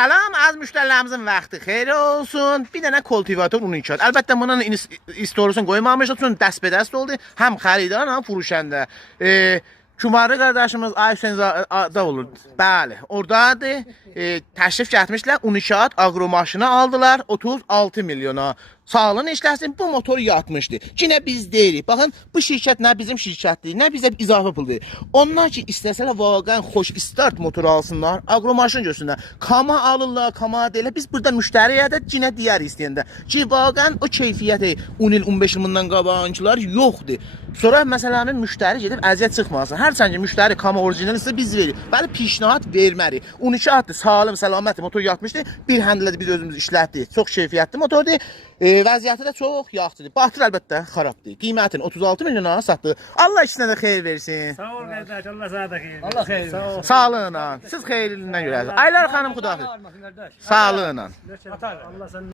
Salam, az müştərilərimizin vaxtı xeyir olsun. Bir dənə kultivator 12 at. Əlbəttə bunun istorusunu qoymamışıq, çünki dəstbədəst oldu. Həm xəridar, həm furuşəndə. Kümarlı qardaşımız Ayşən da olur. Bəli, oradadır. Təşrif gətirmişlər, 12 at agro maşını aldılar 36 milyona. Sağlığın işləsin, bu motor yatmışdı. Yine biz deyirik. Baxın, bu şirkət nə bizim şirkətdir, nə bizə izafə puldur. Onlar ki, istəsələr vaqən xoş start motor alsınlar, agro maşın görsünlər. Kama alırlar, kama deyirlər. Biz burada müştəriyə də yine deyər istəyəndə ki, vaqən o keyfiyyəti 10 il, 15 il bundan qabağınçılar yoxdur. Sonra məsələnin müştəri gedib əziyyət çıxmasın. Hərçənd ki, müştəri kama orijinal isə biz veririk. Bəli, pişnahət vermərik. 12 atdır, sağlam, səlamətli motor yatmışdı. Bir həndələ biz özümüz işlətdik. Çox keyfiyyətli motordur. Vəziyyəti də çox yaxşıdır. Batır əlbəttə xarabdır. Qiymətini 36 milyona satdı. Allah işinə də xeyir versin. Sağ ol qardaş, Allah sana da xeyir. Allah xeyir. Sağ ol. Sağlığına. Siz xeyirlindən görərsiniz. Aylar xanım xudahafiz. Sağlığına. Allah senden